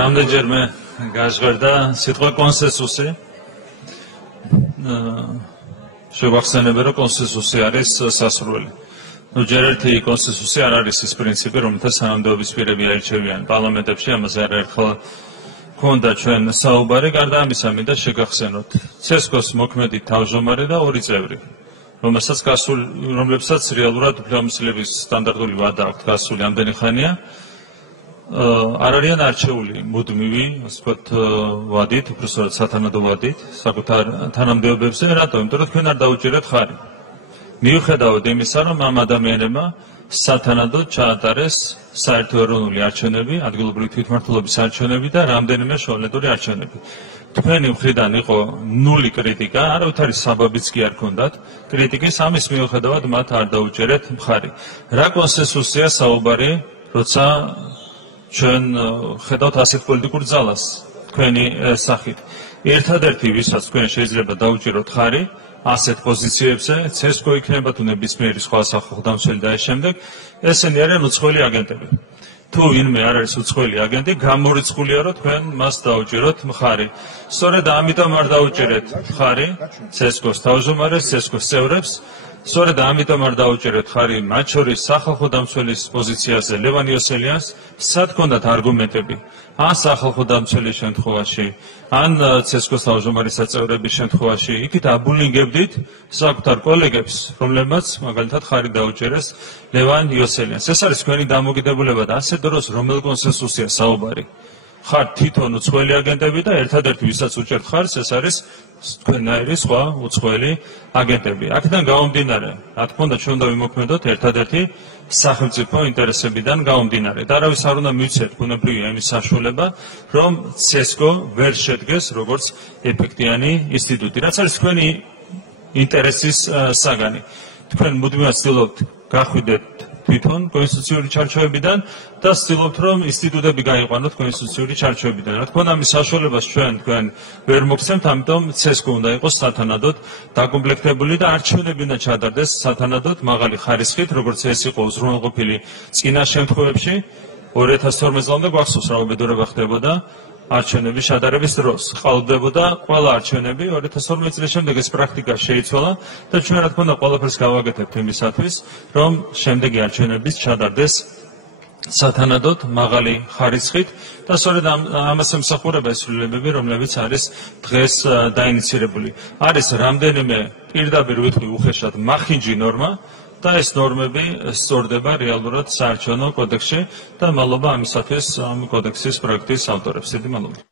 რამდენჯერმე გაჟღერდა სიტყვა კონსენსუსი. შევახსენებთ, რომ კონსენსუსი არის სასურველი. ჯერ ერთი კონსენსუსი არ არის ის პრინციპი, რომელთა თანამდებობის პირები აირჩევიან პარლამენტებში, ამაზე არაერთხელ ქონდა ჩვენ საუბარი, გარდა ამისა მინდა შეგახსენოთ. ცესკოს მოქმედი თავმჯდომარე და 2 წევრი, რომლებსაც რეალურად უფლებამოსილების სტანდარტული ვადა აქვთ გასული ამდენი ხანია, არ არიან არჩეული მუდმივი, ასე ვთქვათ, ვადით, უბრალოდ სათანადო ვადით, საკუთარ თანამდებობებზე, რატომ? იმიტომ რომ თქვენ არ დაუჭერეთ ხარი. მიუხედავად იმისა, რომ ამ ადამიანებმა სათანადოდ ჩაატარეს საერთოეროვნული არჩევნები, ადგილობრივი თვითმმართველობის არჩევნები და რამდენიმე შუალედური არჩევნები. თქვენი მხრიდან იყო ნული კრიტიკა, არავითარი საბაბიც კი არ ქონდათ კრიტიკის, ამის მიუხედავად მათ არ დაუჭერეთ მხარი. რა კონსენსუსია საუბარი, როცა ჩვენ ხედავთ ასეთ პოლიტიკურ ძალას თქვენი სახით. ერთადერთი, ვისაც თქვენ შეიძლება დაუჭიროთ ხარი ასეთ პოზიციებზე, ცესკო იქნება თუ ნებისმიერი სხვა სახალხო დამცველი და ეს შემდეგ, ესენი არიან უცხოელი აგენტები. თუ ვინმე არ არის უცხოელი აგენტი, გამორიცხულია, რომ თქვენ მას დაუჭიროთ მხარი. სწორედ ამიტომ არ დაუჭერეთ მხარი ცესკოს თავმჯდომარეს, ცესკოს წევრებს. სწორედ ამიტომ არ დაუჭერეთ ხარი მათ შორის სახალხო დამცველის პოზიციაზე ლევან იოსელიანს, სად ჰქონდათ არგუმენტები ან სახალხო დამცველის შემთხვევაში, ან ცესკოს თავმჯდომარის საწევრების შემთხვევაში, იქით აბულინგებდით საკუთარ კოლეგებს, რომლებმაც მაგალითად ხარი დაუჭერეს ლევან იოსელიანს. ეს არის თქვენი დამოკიდებულება და ასეთ დროს რომელ კონსენსუსია საუბარი? ხარ თვითონ უცხოელი აგენტები და ერთადერთი ვისაც უჭერთ ხარს, ეს არის თქვენნაირი სხვა უცხოელი აგენტები. აქედან გამომდინარე, რა თქმა უნდა, ჩვენ უნდა ვიმოქმედოთ ერთადერთი სახელმწიფო ინტერესებიდან გამომდინარე. და არავის არ უნდა მივცეთ ბუნებრივია იმის საშუალება, რომ ცესკო ვერ შედგეს როგორც ეფექტიანი ინსტიტუტი, რაც არის თქვენი ინტერესის საგანი. თქვენ მუდმივად ცდილობთ გახვიდეთ თვითონ კონსტიტუციური ჩარჩოებიდან და ცდილობთ, რომ ინსტიტუტები გაიყვანოთ კონსტიტუციური ჩარჩოებიდან. რა თქმა უნდა, ამის საშუალებას თქვენ ვერ მოგცემთ, ამიტომ ცესკო უნდა იყოს სათანადოდ დაკომპლექტებული და არჩევნები უნდა ჩაატარდეს სათანადოდ მაღალი ხარისხით, როგორც ეს იყო უზრუნველყოფილი წინა შემთხვევებში. 2012 წლამდე გვახსოვს რა უბედურება ხდებოდა არჩევნების ჩატარების დროს. ყალბდებოდა ყველა არჩევნები, 2012 წლის შემდეგ ეს პრაქტიკა შეიცვალა და ჩვენ რა თქმა უნდა ყველაფერს გავაკეთებთ იმისათვის, რომ შემდეგი არჩევნების ჩატარდეს სათანადოდ მაღალი ხარისხით და სწორედ ამას ემსახურება ეს ცვლილებები, რომლებიც არის დღეს დაინიცირებული. არის რამდენიმე პირდაპირ ვიტყვი უხეშად მახინჯი ნორმა და ეს ნორმები სწორდება რეალურად საარჩევნო კოდექსში და მადლობა ამისათვის ამ კოდექსის პროექტის ავტორებს. დიდი მადლობა.